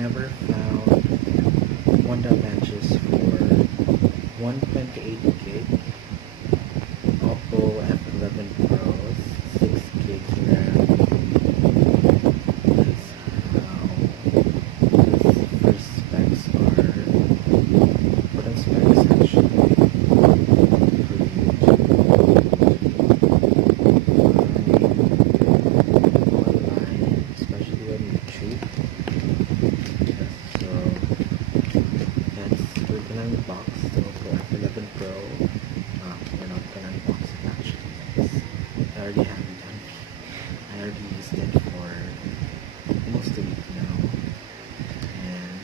never found one that matches for 128 gig Oppo F11 Pro 6 gig RAM. That's how the first specs are. What are specs actually for YouTube? Online, especially on YouTube. So that's we're gonna unbox the Oppo F11 Pro. We're not gonna unbox it actually, guys. I already have it done. I already used it for almost a week now, and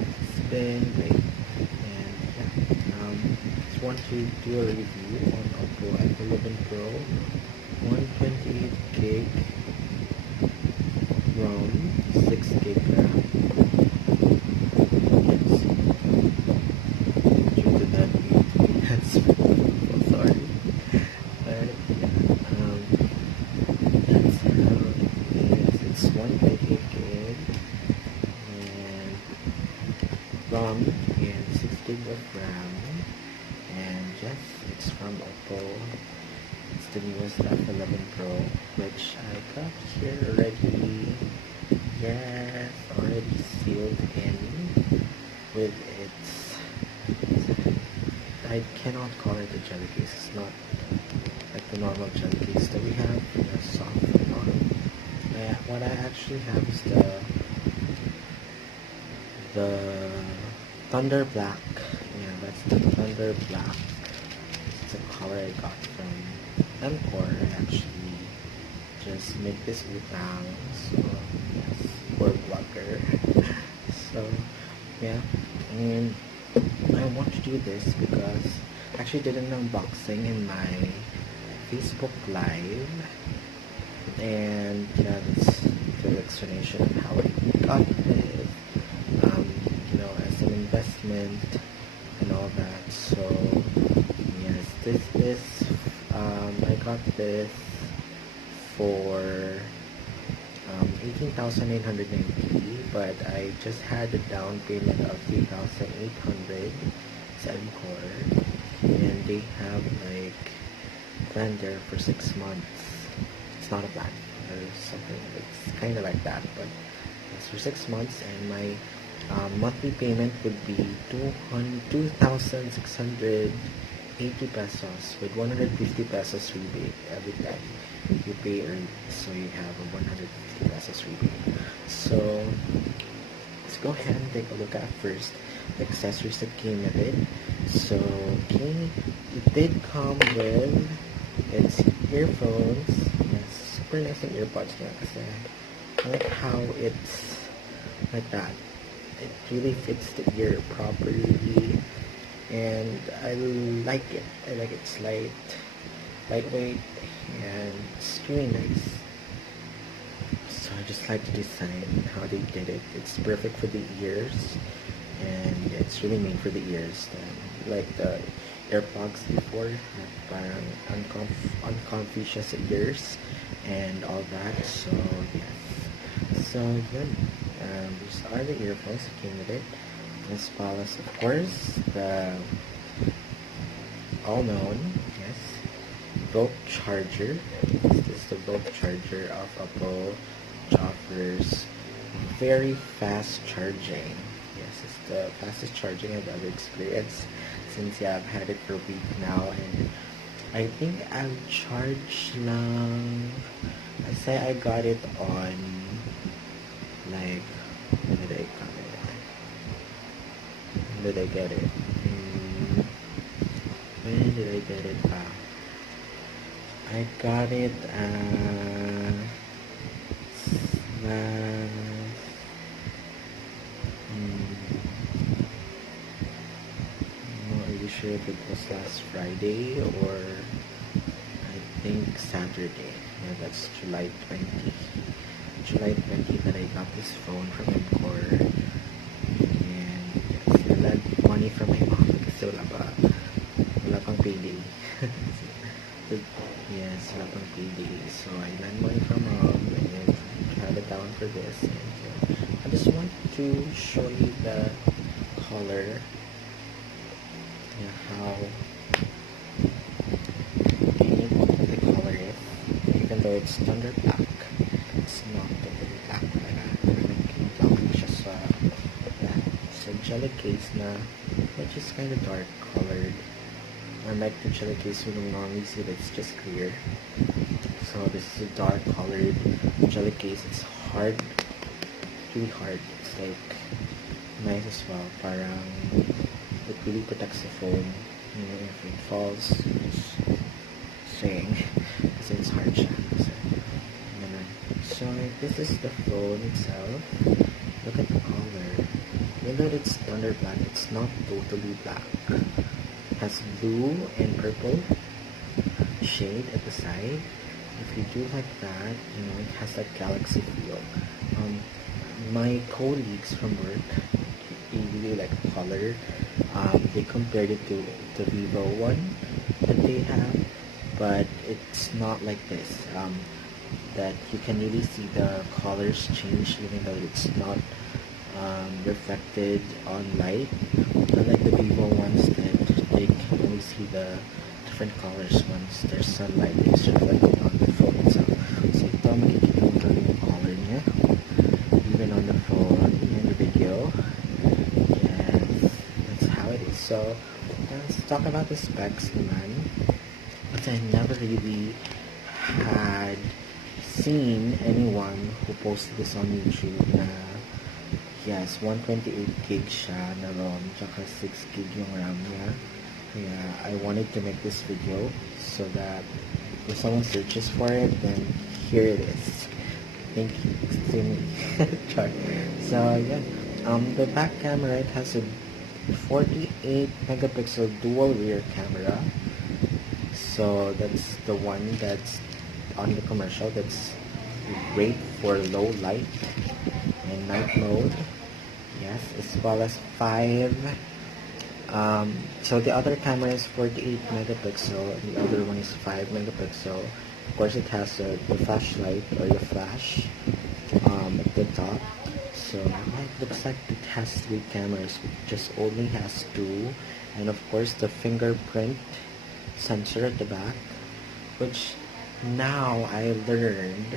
it's been great. And yeah, just want to do a review on Oppo F11 Pro 128 gig ROM, 6 gig RAM. Yes. Due to that, that's so sorry. But yeah, that's how it is. It's 128 gig and ROM and 6 gig of RAM. And yes, it's from Oppo. It's the newest F11 Pro, which I got here already. Yes, already sealed in with its. I cannot call it a jelly case. It's not like the normal jelly case that we have. It's soft and all. What I actually have is the Thunder Black. Yeah, that's the Thunder Black. It's a color I got from Encore. I actually just make this utang. So yes, poor blogger. So yeah, and I want to do this because I actually did an unboxing in my Facebook Live, and yeah, that's the explanation of how I got this. As an investment and all that. So yes, I got this for 18,990, but I just had a down payment of 3,800 Encore, and they have like plan there for 6 months. It's not a plan or something. It's kind of like that, but it's for 6 months, and my monthly payment would be 2,680 pesos with 150 pesos rebate every time you pay early. So you have a 150 pesos rebate. So let's go ahead and take a look at first the accessories that came with it. So it did come with its earphones. Yes, super nice and earbuds niya kasi I like how it's like that. It really fits the ear properly, and I like it. I like it's lightweight, and it's really nice. So I just like the design, how they did it. It's perfect for the ears, and it's really made for the ears. Like the AirPods before, parang uncomfy siya sa ears and all that. So yes. So yun. These are the earphones that came with it, as well as, of course, the all-known, yes, Volt charger. This is the Volt charger of Oppo, which offers very fast charging. Yes, it's the fastest charging I've ever experienced since I've had it for a week now, and I think I've charged lang. I say I got it on like, when did I get it? When did I get it? I got it I'm not really sure if it was last Friday or I think Saturday. Yeah, that's July 20. July 20 that I got this phone from Encore, and yes, I lent money from my mom kasi wala pang payday. Yes, wala pang payday, so I lent money from mom and had it down for this, and I just want to show you the color, how unique the color is. Even though it's standard black, it's not totally black. Nagkintang siya sa jelly case na, which is kind of dark colored. Unlike the jelly case we normally see that it's just clear. So this is a dark colored jelly case. It's hard, really hard. It's like nice as well. Parang it really protects the phone. You know, if it falls, just saying, kasi it's hard siya. So this is the phone itself. Look at the color. Even though it's standard black, it's not totally black. It has blue and purple shade at the side. If you do like that, you know, it has that galaxy feel. My colleagues from work, they really like the color. They compared it to the Vivo one that they have, but it's not like this. That you can really see the colors change even though it's not reflected on light. Unlike the Vivo ones that they can only see the different colors once there's sunlight is reflected on the phone itself. So ito makikita mo talaga yung color niya even on the phone in the video. Yes, that's how it is. So let's talk about the specs naman. But I never really had seen anyone who posted this on YouTube na yes, 128 gig siya na ROM, tsaka 6 gig yung RAM niya. Kaya I wanted to make this video so that if someone searches for it, then here it is. Thank you extremely. So yeah, the back camera, it has a 48 megapixel dual rear camera. So that's the one that's on the commercial. That's great for low light and night mode. Yes, as well as 5. So the other camera is 48 megapixel and the other one is 5 megapixel. Of course, it has the flashlight or the flash at the top. So it looks like it has 3 cameras, it just only has 2. And of course, the fingerprint sensor at the back, which now I learned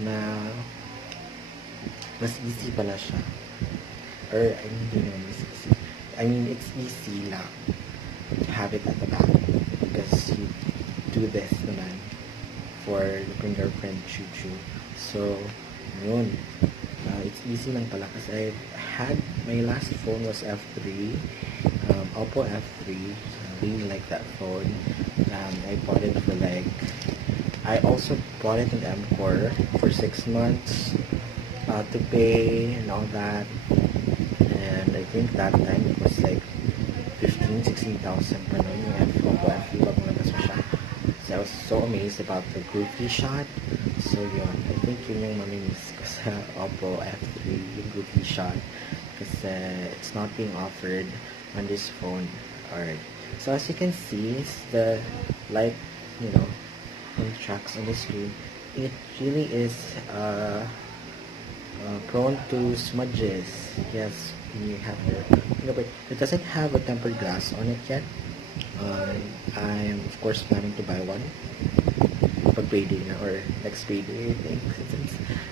na mas easy pala siya. Or, I mean, hindi naman mas easy. I mean, it's easy lang to have it at the back because you do this naman for the fingerprint choo-choo. So, yun. It's easy lang pala kasi my last phone was F3, Oppo F3. I really like that phone. I bought it for I also bought it in M-Core for 6 months to pay and all that. And I think that time it was like 16,000 per noon yung Oppo F11 siya. So I was so amazed about the goofy shot. So yun, I think yun yung mamimiss ko sa Oppo F3, yung goofy shot. Kasi it's not being offered on this phone. Alright. So as you can see, the light, you know, tracks on the screen, it really is prone to smudges. Yes, you have but it doesn't have a tempered glass on it yet. I'm of course planning to buy one pag payday na or next payday, I think.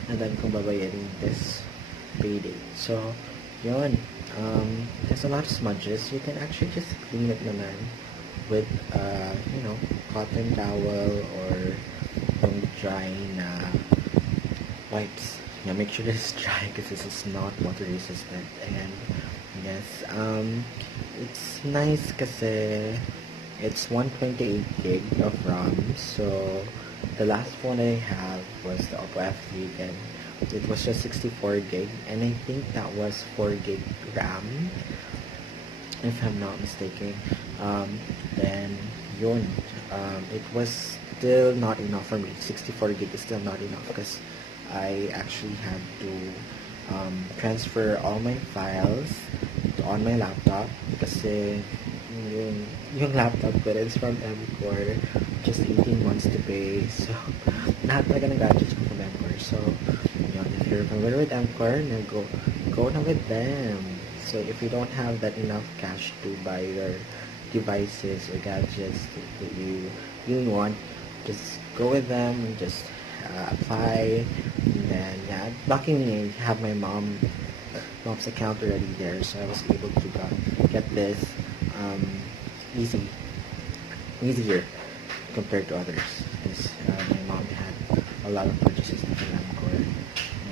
And then kung babayarin this payday. So yun, there's a lot of smudges. You can actually just clean it naman with you know, cotton towel or yung dry na wipes. Yeah, make sure this is dry because this is not water resistant. And yes, it's nice kasi it's 128 gig of RAM. So the last one I have was the Oppo F3 and it was just 64 gig, and I think that was 4 gig RAM if I'm not mistaken. Then yun, it was still not enough for me. 64 gig is still not enough because I actually had to transfer all my files on my laptop kasi yung laptop ko is from M-Core, just 18 months to pay. So lahat talaga ng gadgets ko from M-Core. So yun, if you're familiar with M-Core, go go na with them. So if you don't have that enough cash to buy your devices or gadgets that you really want, just go with them and just apply. And then yeah, luckily I have my mom's account already there, so I was able to get this um, easy easier compared to others, because my mom had a lot of purchases in Lamcor,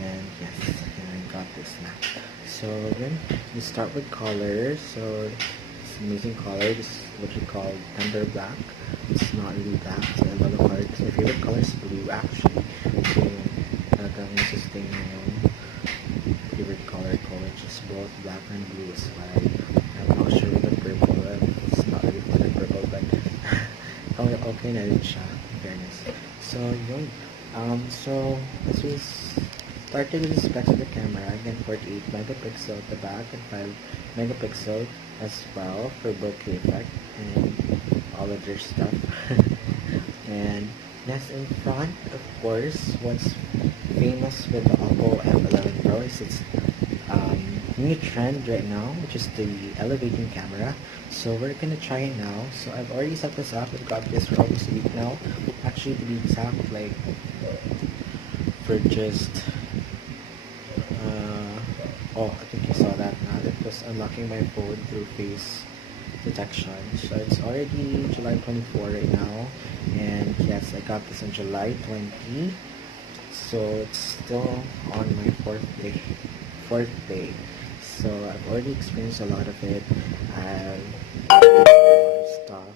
and yes, and I got this now. So then you start with color. So it's an amazing color. This is what you call tender black. It's not really black, so I love the color because my favorite color is blue actually. So talagang sustain mo yung favorite color ko, which is both black and blue as well. I'm not sure with the purple. It's not really for the purple, but okay na rin siya, in fairness. So yun. So as we started with the specs of the camera, again 48 megapixel at the back and 5 megapixel as well for bokeh effect and all other stuff. And yes, in front, of course, what's famous with the Oppo F11 Pro is its new trend right now, which is the elevating camera. So we're gonna try it now. So I've already set this up. I've got this for almost a week now. Actually, to be exact, like for just oh, I think you saw that now. It was unlocking my phone through face detection. So it's already July 24 right now, and yes, I got this on July 20. So it's still on my fourth day. So I've already experienced a lot of it. I've a lot of stuff.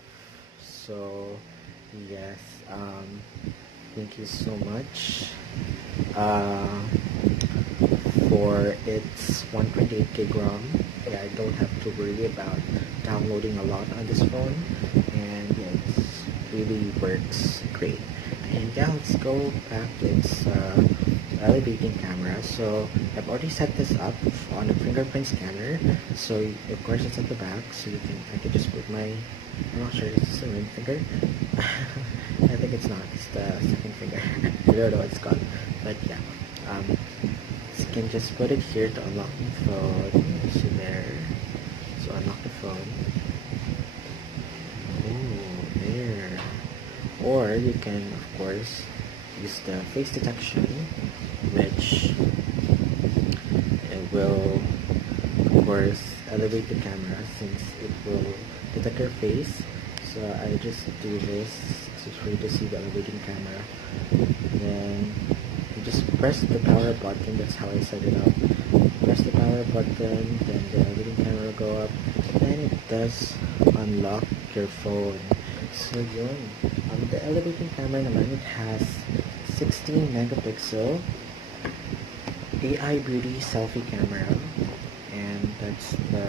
So yes, thank you so much for its 128 gig ROM. Yeah, I don't have to worry about downloading a lot on this phone, and yeah, it really works great. And yeah, let's go back to its elevating camera. So I've already set this up on a fingerprint scanner. So of course it's at the back, so I can just put my, I'm not sure, is this a ring finger? I think it's not, it's the second finger. I don't know what it's called, but yeah. You can just put it here to unlock the phone. So there. So unlock the phone. Oh, there. Or you can, of course, use the face detection, which it will, of course, elevate the camera since it will detect your face. So I just do this for you to see the elevating camera. Then you just press the power button. That's how I set it up. Press the power button, then the elevating camera will go up, and it does unlock your phone. So yun. The elevating camera naman, it has 16 megapixel AI beauty selfie camera, and that's the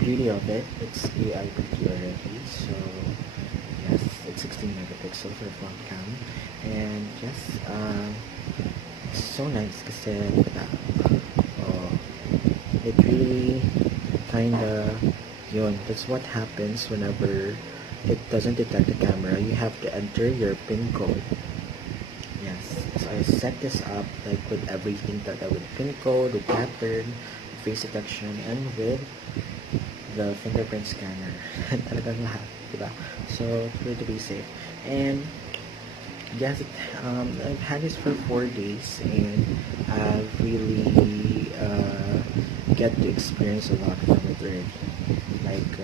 beauty of it. It's AI beauty already. So yes, it's 16 megapixel for front cam, and yes, it's so nice kasi it really kinda yun. That's what happens whenever it doesn't detect the camera. You have to enter your PIN code. Yes, so I set this up like with everything that with PIN code, with pattern, face detection, and with the fingerprint scanner. Talagang lahat, diba? So it's really to be safe. And yes, I've had this for 4 days, and I've really get to experience a lot from it already. Like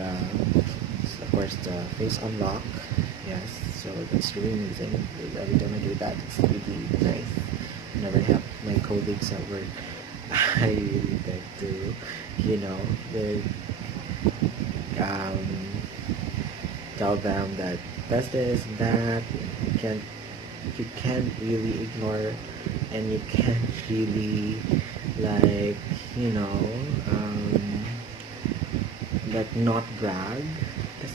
of course the face unlock, yes, so that's really amazing. Every time I do that, it's really nice. Whenever I have my colleagues at work, I really get to, um, tell them that that's this and that. You can't really ignore, and you can't really like like not brag, because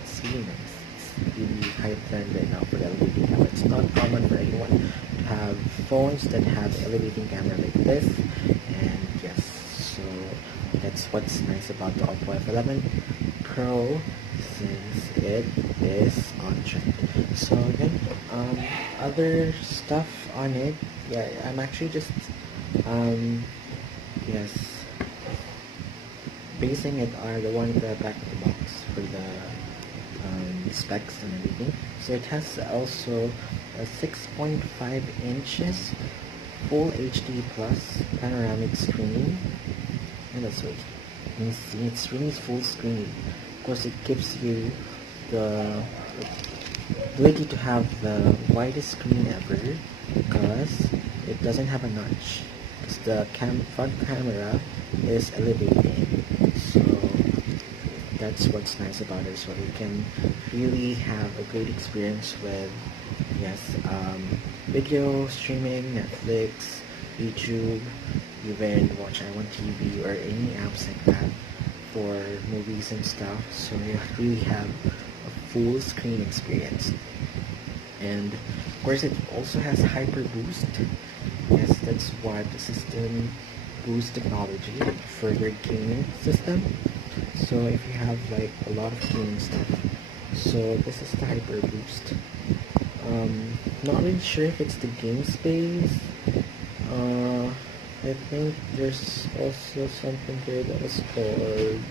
it's really nice. It's really high trend right now for the elevating camera. It's not common for anyone to have phones that have elevating camera like this, and yes, so that's what's nice about the Oppo F11 Pro, since it is on trend. So again, other stuff on it, yeah, I'm actually just yes, basing it on the one at the back of the box for the specs and everything. So it has also a 6.5 inches full HD plus panoramic screen, and that's what you can see. It's really full screen. Of course, it gives you the ability to have the widest screen ever because it doesn't have a notch, because the front camera is elevated. So that's what's nice about it. So you can really have a great experience with, yes, video streaming, Netflix, YouTube, even watch iWant TV or any apps like that for movies and stuff. So you really have a full screen experience. And of course it also has hyper boost. Yes, that's what the system boost technology for your gaming system. So if you have like a lot of gaming stuff, so this is the hyper boost. Not really sure if it's the game space. I think there's also something here that was called,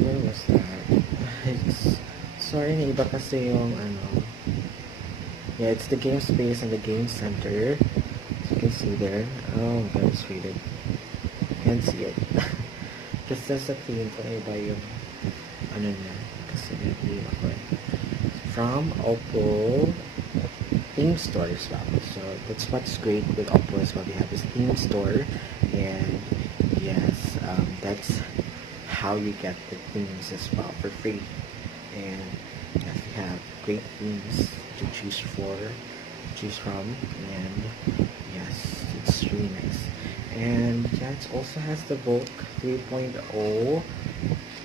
where was that? It's, sorry, naiba kasi yung ano. Yeah, it's the game space and the game center. So you can see there. Oh, that was rated. Can't see it. Kasi sa tingin ko naiba yung ano niya. Kasi naiba ako eh. From Oppo theme store as well. So that's what's great with Oppo as well. They have this theme store, and yes, that's how you get the themes as well for free. And yes, you have great themes to choose from, and yes, it's really nice. And yeah, it also has the Volt 3.0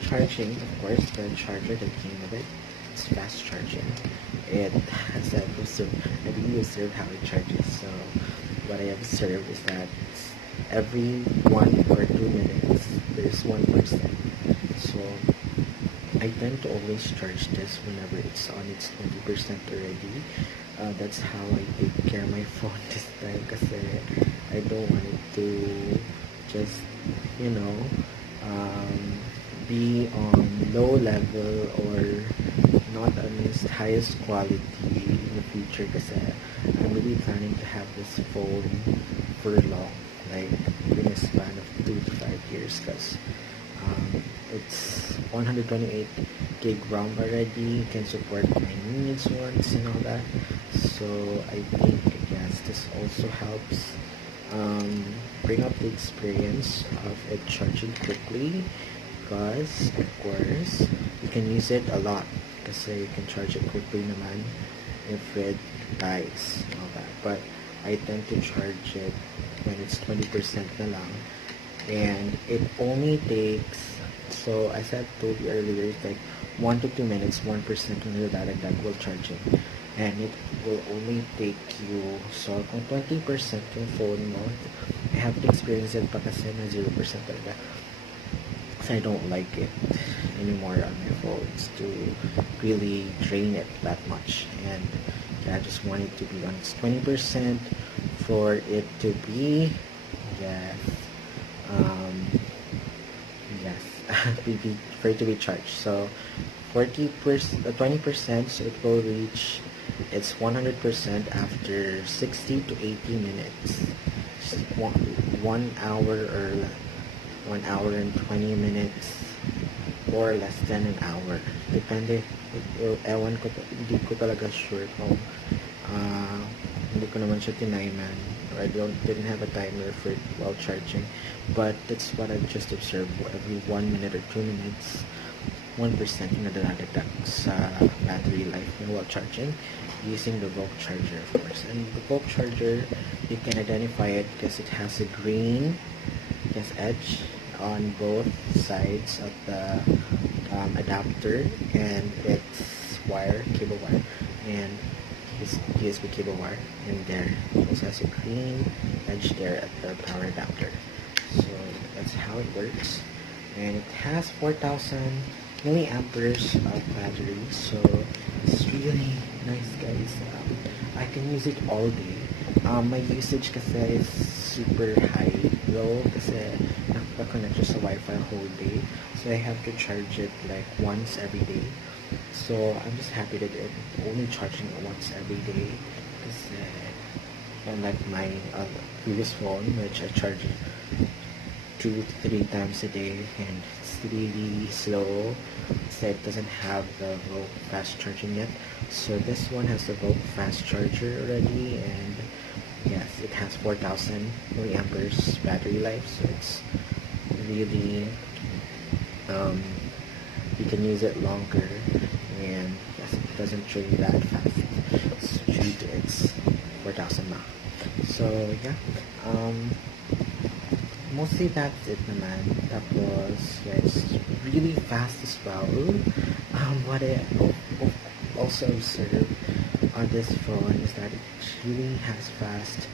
charging, of course, the charger that came with it. It's fast charging. It has I really observed how it charges. So what I observed is that every 1 or 2 minutes there's 1%. So I tend to always charge this whenever it's on its 20% already. That's how I take care of my phone this time, kasi I don't want it to just, you know, be on low level or not on its highest quality in the future, kasi I'm really planning to have this phone for long, like in a span of 2 to 5 years, because it's 128 gig ROM already, can support my needs once and all that. So I think yes, this also helps bring up the experience of it charging quickly, because of course you can use it a lot kasi you can charge it quickly naman if it dies and all that. But I tend to charge it when it's 20% na lang, and it only takes, so as I told you earlier, it's like 1 to 2 minutes, 1% on the dadagdag while charging, and it will only take you, so kung 20% yung phone mo, I have to experience it pa kasi na 0% talaga. I don't like it anymore on my phones to really drain it that much, and yeah, I just want it to be on its 20% for it to be, yes, yes, for it to be charged. So 20%, so it will reach its 100% after 60 to 80 minutes. 1 hour or 1 hour and 20 minutes or less than an hour. Depende. Ewan ko, hindi ko talaga sure kung hindi ko naman siya tinayman, or I didn't have a timer for it while charging. But that's what I've just observed. Every 1 minute or 2 minutes, 1% na dadagdag sa battery life while charging using the Volt charger, of course. And the Volt charger, you can identify it because it has a green edge on both sides of the adapter, and its cable wire, and this USB cable wire, and there it also has a green edge there at the power adapter. So that's how it works, and it has 4,000 milliamperes of battery, so it's really nice, guys. I can use it all day. My usage kasi is super high low kasi nakaka-connect siya sa Wi-Fi whole day. So I have to charge it like once every day. So I'm just happy that I'm only charging it once every day kasi unlike my previous phone which I charge 2 to 3 times a day and it's really slow. So it doesn't have the VOOC fast charging yet. So this one has the VOOC fast charger already, and yes, it has 4,000 milliamperes battery life. So it's really you can use it longer, and yes, it doesn't drain that fast. It's due to its 4,000 mAh. So yeah, mostly that's it naman. Tapos, yes, really fast as well. What I also observed on this phone is that it really has fast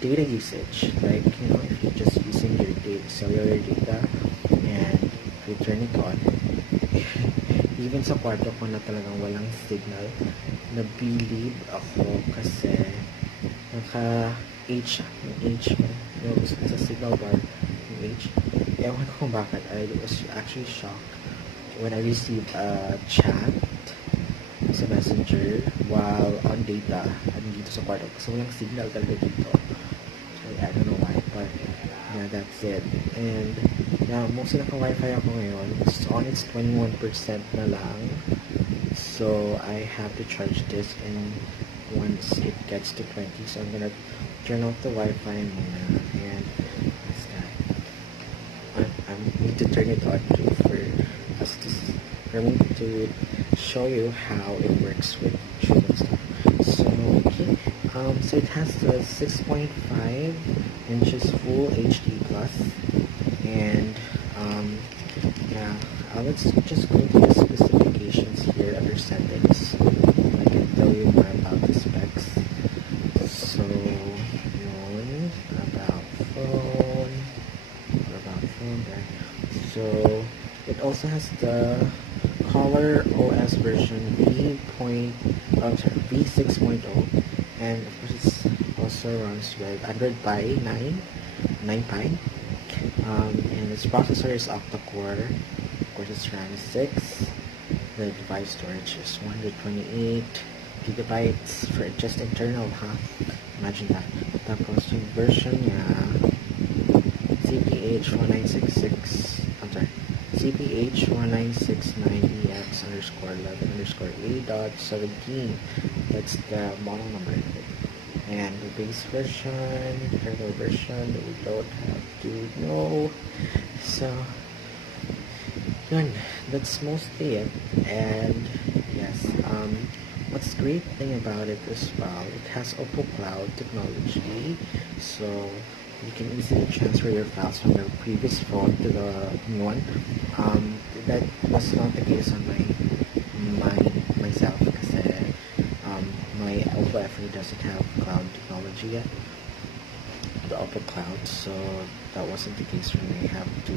data usage. Like, if you're just using your cellular data and you turn it on, even sa kwarto ko na talagang walang signal, nabilib ako kasi naka-H pa. Sa signal bar, yung H. Ewan ko kung bakit. I was actually shocked when I received a chat sa messenger while on data dito sa kwarto kasi walang signal talaga dito. So, I don't know why, but yeah, that's it. And yeah, mostly naka-Wi-Fi ako ngayon. It's on its 21% na lang. So I have to charge this and once it gets to 20, so I'm gonna turn off the Wi-Fi muna, and I need to turn it on too for me to show you how it works with YouTube and stuff. So okay, so it has the 6.5 inches full HD plus, and yeah, let's just go to the specifications here under settings. I can tell you more about the specs. So, yun, about phone, there. So, it also has the Color OS version V6.0, and of course it also runs with Android Pie 9 Pie, and its processor is octa-core. Of course, its RAM is 6. The device storage is 128 gigabytes for just internal, huh? Imagine that. Tapos yung version niya, CPH1966, I'm sorry, CPH1969EX_11_A.17. That's the model number. And the base version, kernel version, we don't have to know. So, yun, that's mostly it. And yes, what's great thing about it as well, it has Oppo Cloud technology, so you can easily transfer your files from your previous phone to the new one. That was not the case on myself kasi my Oppo F11 doesn't have cloud technology yet, the Oppo Cloud, so that wasn't the case for me. I have to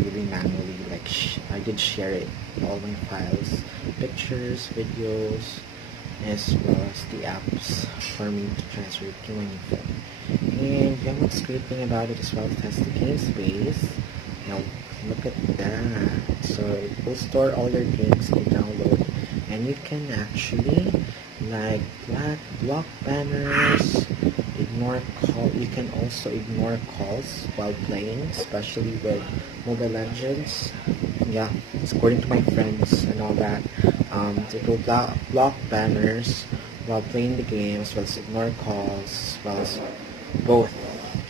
really manually, I did share it, all my files, pictures, videos, as well as the apps for me to transfer it to my new phone. And yeah, what's great thing about it as well, it has the game space. Now look at that. So it will store all your games you download, and you can actually block banners, you can also ignore calls while playing, especially with Mobile Legends. Yeah, it's according to my friends and all that. It will block banners while playing the game, as well as ignore calls, as well as both.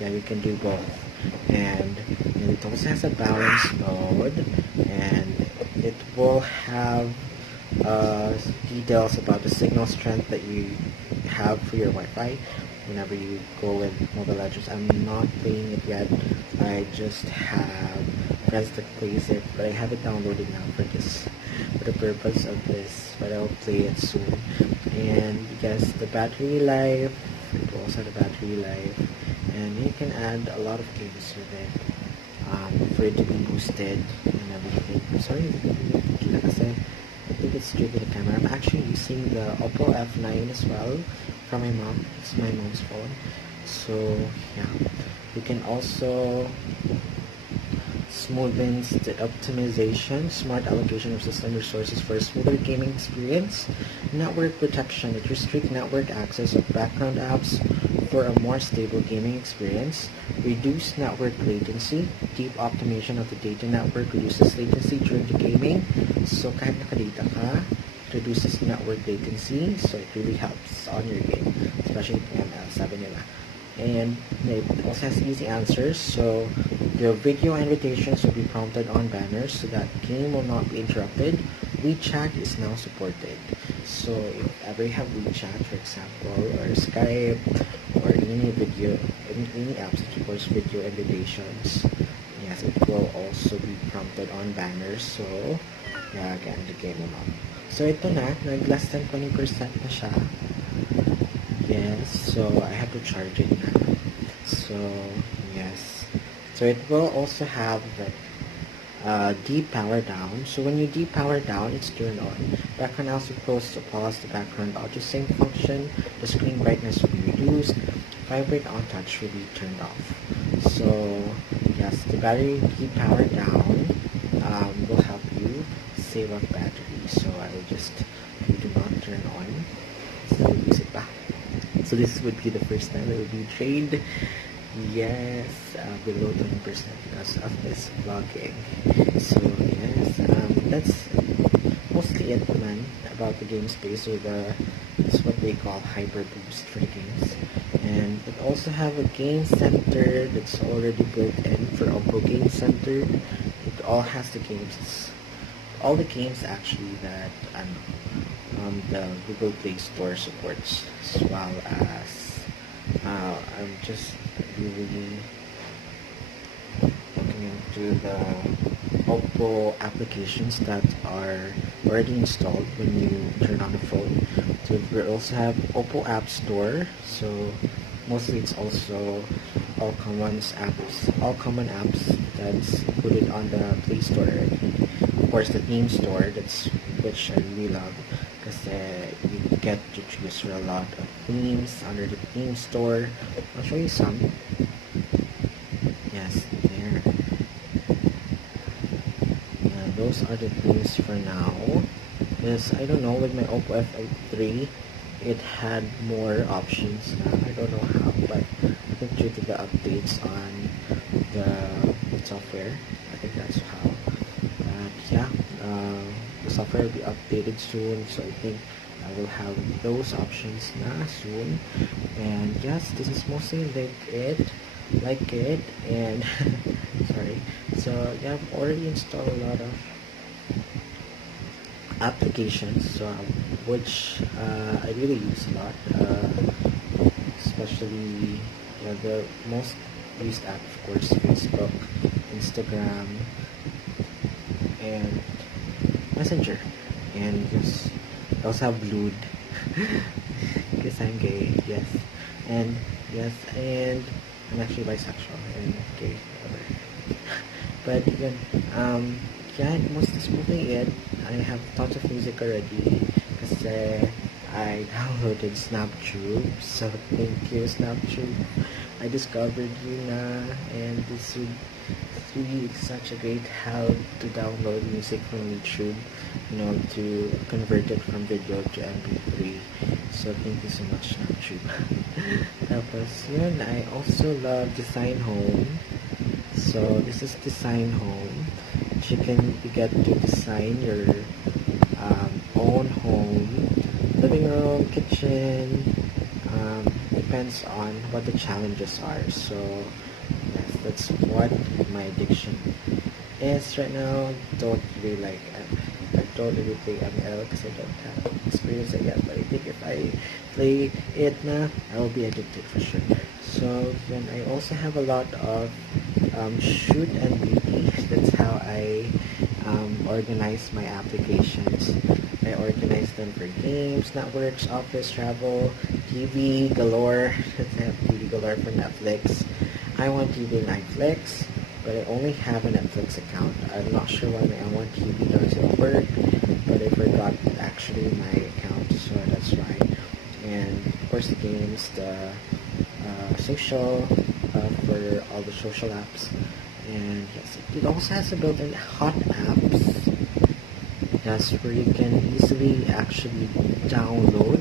Yeah, you can do both. And it also has a balance mode, and it will have details about the signal strength that you have for your Wi-Fi whenever you go with Mobile Legends. I'm not playing it yet. I just have friends that plays it, but I have it downloaded now for the purpose of this, but I'll play it soon. And yes, the battery life, it will also have the battery life, and you can add a lot of games with it for it to be boosted and everything. Sorry, kita kasi I think it's due to the camera. I'm actually using the Oppo F9 as well from my mom. It's my mom's phone. So yeah, you can also smoothens the optimization, smart allocation of system resources for a smoother gaming experience. Network protection, it restricts network access of background apps for a more stable gaming experience. Reduce network latency, deep optimization of the data network reduces latency during the gaming. So kahit nakadata ka, it reduces network latency, so it really helps on your game, especially ML, sabi nila. And it also has easy answers, so the video invitations will be prompted on banners so that game will not be interrupted. WeChat is now supported, so if ever you have WeChat, for example, or Skype, or any apps that supports video invitations, yes, it will also be prompted on banners, so yeah, again, the game will not. So ito na, nag less than 20% na siya. Yes, so I have to charge it now. So yes, so it will also have deep power down. So when you deep power down, it's turned on. Background also supposed to pause the background auto sync function. The screen brightness will be reduced. Vibrate on touch will be turned off. So yes, the battery deep power down will help you save up battery. So I will just do not turn on. So use it back. So this would be the first time it would be trained. Yes, below 20% because of this vlogging. So yes, that's mostly it naman about the game space, or it's what they call hyper boost for the games. And it also have a game center that's already built in for Oppo Game Center. It all has the games. All the games actually that the Google Play Store supports, as well as I'm just really looking into the Oppo applications that are already installed when you turn on the phone. So we also have Oppo App Store, so mostly it's also all common apps that's included on the Play Store already. Of course, the theme store, which I really love, because you get to choose for a lot of themes under the theme store. I'll show you some. Yes, there. Yeah, those are the themes for now. Because I don't know, with my Oppo F3, it had more options. I don't know how, but I think due to the updates on the software, I think that's how. Yeah, the software will be updated soon, so I think I will have those options soon. And yes, this is mostly like it, and sorry. So yeah, I've already installed a lot of applications, so which I really use a lot, especially the most used app, of course, Facebook, Instagram, and Messenger. And yes, I also have Blued because I'm gay. Yes, and I'm actually bisexual and gay, whatever. But yun, yeah, most is mostly it. I have tons of music already kasi I downloaded Snaptube. So thank you, Snaptube. I discovered you na, and this would really such a great help to download music from YouTube, to convert it from video to MP3. So thank you so much, Snaptube. Tapos yun, I also love Design Home. So this is Design Home. You get to design your own home, living room, kitchen. Depends on what the challenges are. So yes, that's what my addiction is right now. Don't really I don't really play ML because I don't have experience yet. But I think if I play it I will be addicted for sure. So then I also have a lot of shoot and beauty. That's how I organize my applications. I organize them for games, networks, office, travel, TV galore. I have TV galore for Netflix. I want TV Netflix, but I only have a Netflix account. I'm not sure why my M1 TV doesn't work, but I forgot actually my account, so that's why. And of course the games, the social, for all the social apps. And yes, it also has a built-in hot apps. Yes, where you can easily actually download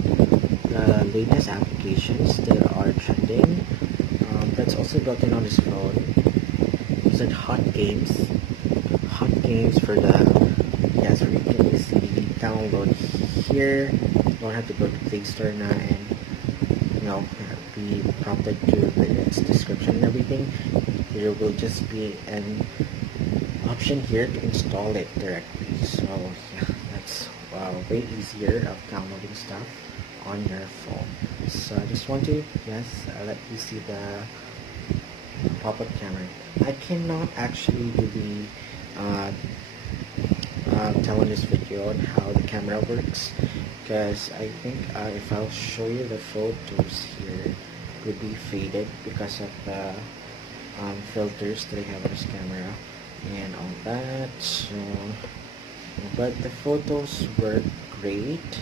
the latest applications that are trending. That's also built in on this phone. Is it hot games? Hot games for the, yes, where you can easily download here. You don't have to go to Play Store now and be prompted to its description and everything. There will just be an option here to install it directly. So yeah, that's way easier of downloading stuff on your phone. So I just want to let you see the pop-up camera. I cannot actually really tell in this video on how the camera works, because I think if I'll show you the photos here, it would be faded because of the filters that I have on this camera and all that. So, but the photos work great.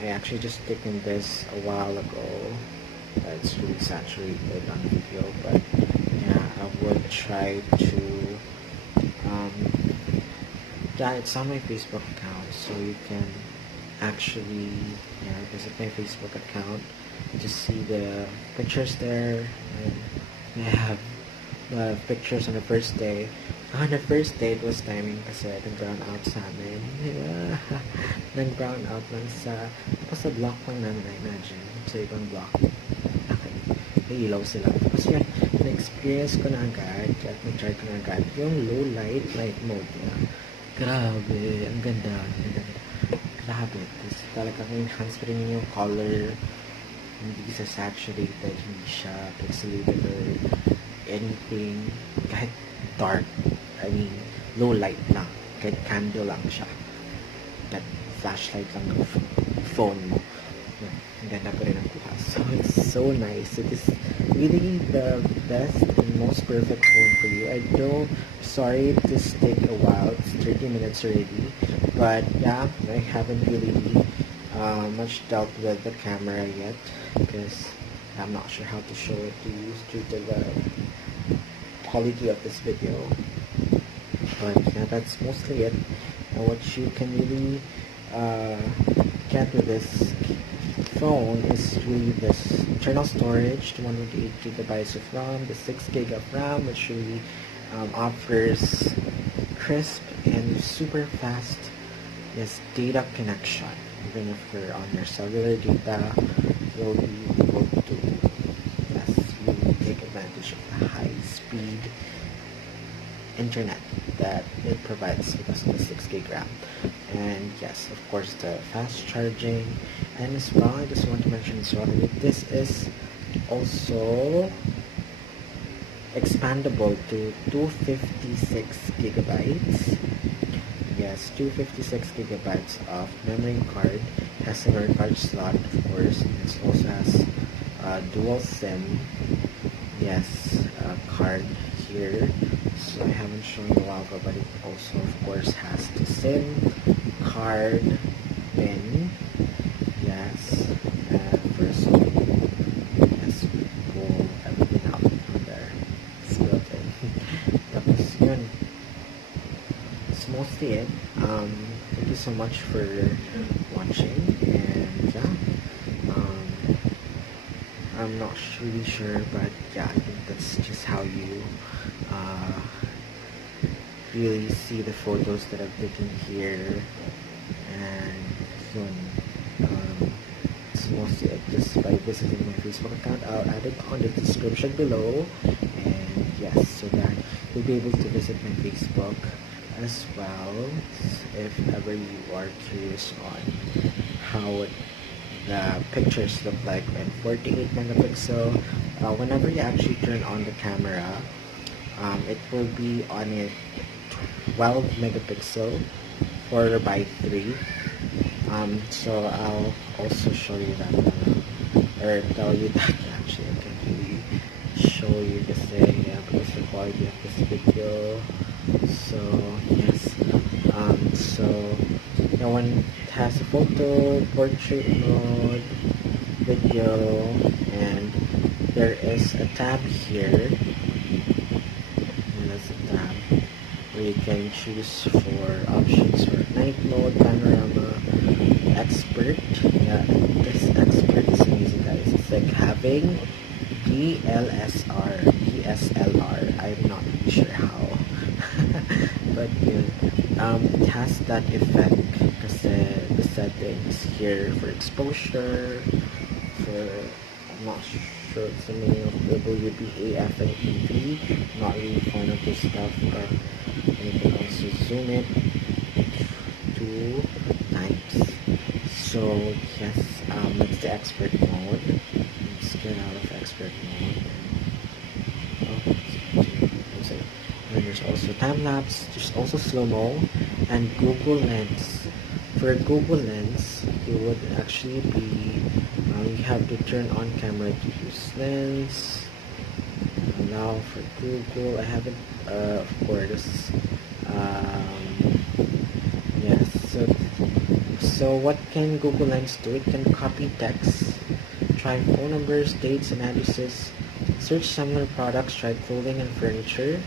I actually just taken this a while ago. It's really saturated on video, but yeah, I would try to it's on my Facebook account, so you can actually visit my Facebook account, just see the pictures there. And I have the pictures on the first day. On the first day, it was timing kasi nag-brown out sa amin. Nag-brown out lang sa block lang namin, I imagine. Sa ibang block. Okay. May ilaw sila. Tapos yun, na-experience ko na agad at na-try ko na agad yung low light night mode niya. Grabe, ang ganda. Grabe. Tapos talagang enhance pa rin yung color. Hindi siya saturated, hindi siya pixelated or anything. Kahit dark, I mean, low light lang. Kahit candle lang siya. That flashlight lang ng phone mo. Ang ganda pa rin ang kuha. So, it's so nice. It is really the best and most perfect phone for you. I know, sorry this take a while. It's 30 minutes already. But, yeah, I haven't really much dealt with the camera yet because I'm not sure how to show it to you due to the quality of this video. But yeah, that's mostly it. And what you can really get with this phone is really this internal storage, 208 gigabytes of RAM, the 6 gig of RAM, which really offers crisp and super fast data connection. Even if you're on your cellular data, you'll be able to really take advantage of the high speed internet that it provides because of the 6 gig RAM. And yes, of course, the fast charging. And as well, I just want to mention as well that this is also expandable to 256 gigabytes. Yes, 256 gigabytes of memory card. Has a memory card slot, of course. It also has dual SIM. Yes, card here. So I haven't shown you a while ago, but it also, of course, has the SIM card pin. Yes, first we pull everything out from there. It's built in. Tapos yun. That's mostly it. Thank you so much for watching, and yeah, I'm not really sure, but yeah, I think that's just how you really see the photos that I've taken here. And yun, it's mostly it. Just by visiting my Facebook account, I'll add it on the description below, and yes, so that you'll be able to visit my Facebook as well if ever you are curious on how the pictures look like in 48 megapixel. Whenever you actually turn on the camera, it will be on a 12 megapixel 4:3. So I'll also show you that or tell you that actually I can really show you kasi because the quality of this video. So yes, so that one has a photo, portrait mode, video, and there is a tab here. And that's a tab where you can choose for options for night mode, panorama, expert. Yeah, this expert is amazing, guys. It's like having DSLR. I'm not sure how, but yeah, it has that effect because the settings here for exposure, for I'm not sure it's the meaning of WBAF and EV. Not really fond of this stuff, but you can also zoom it 2 times. So yes, that's the expert mode. Let's get out of expert mode. Oh, sorry. And there's also time lapse. There's also slow mo and Google Lens. For Google Lens, you would actually be you have to turn on camera to use lens. Now for Google, I haven't of course. Yes, so what can Google Lens do? It can copy text, try phone numbers, dates, and addresses, search similar products, try clothing and furniture,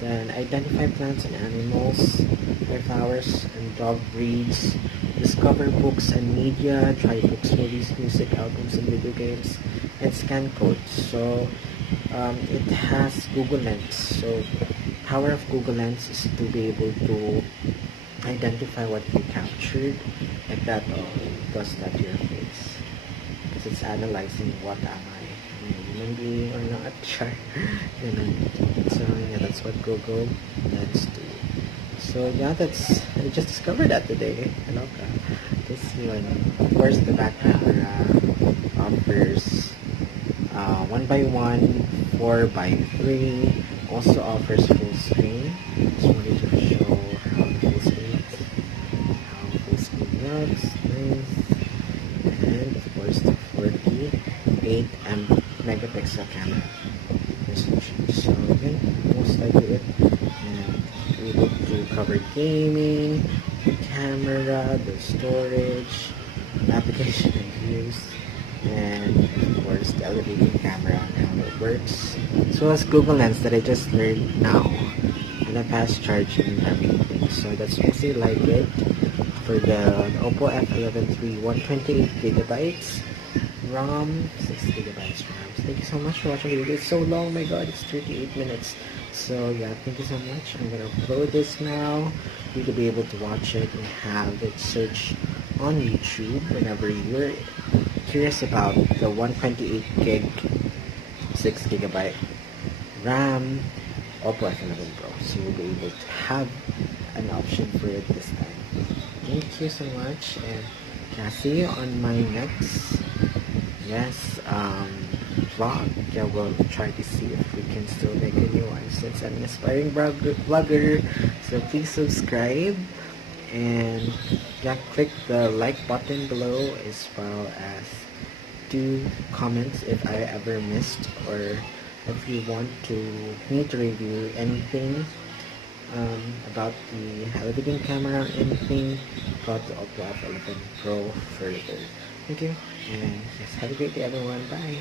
then identify plants and animals, try flowers and dog breeds, discover books and media, try books, movies, music, albums, and video games, and scan codes. So it has Google Lens. So power of Google Lens is to be able to identify what you captured, and that does that to your face because it's analyzing what am I a human being or not. Sure. So yeah, that's what Google Lens do. So yeah, that's I just discovered that today. I love that. This one, of course, the back camera offers 1x1, 4x3. Also offers full screen. Just wanted to show how the full screen looks. Nice. And of course the 48 megapixel camera resolution. So again, most likely it and able to cover gaming, the camera, the storage, application I use, and of course the elevating camera and how it works. So as Google Lens that I just learned now, and the fast charging and everything. So that's mostly like it for the Oppo F11 3 128GB ROM, 6GB RAM. So thank you so much for watching the video. It's so long, oh my god, it's 38 minutes. So yeah, thank you so much. I'm gonna upload this now for you to be able to watch it and have it search on YouTube whenever you're curious about the 128GB 6GB RAM Oppo F11 Pro. So you'll be able to have an option for it this time. Thank you so much, and yeah, see you on my next vlog. Yeah, we'll try to see if we can still make a new one since I'm an aspiring vlogger. So please subscribe and yeah, click the like button below, as well as do comments if I ever missed, or if you want me to review anything about the elevating camera, anything about the Oppo F11 Pro further. Thank you, and yes, have a great day everyone. Bye.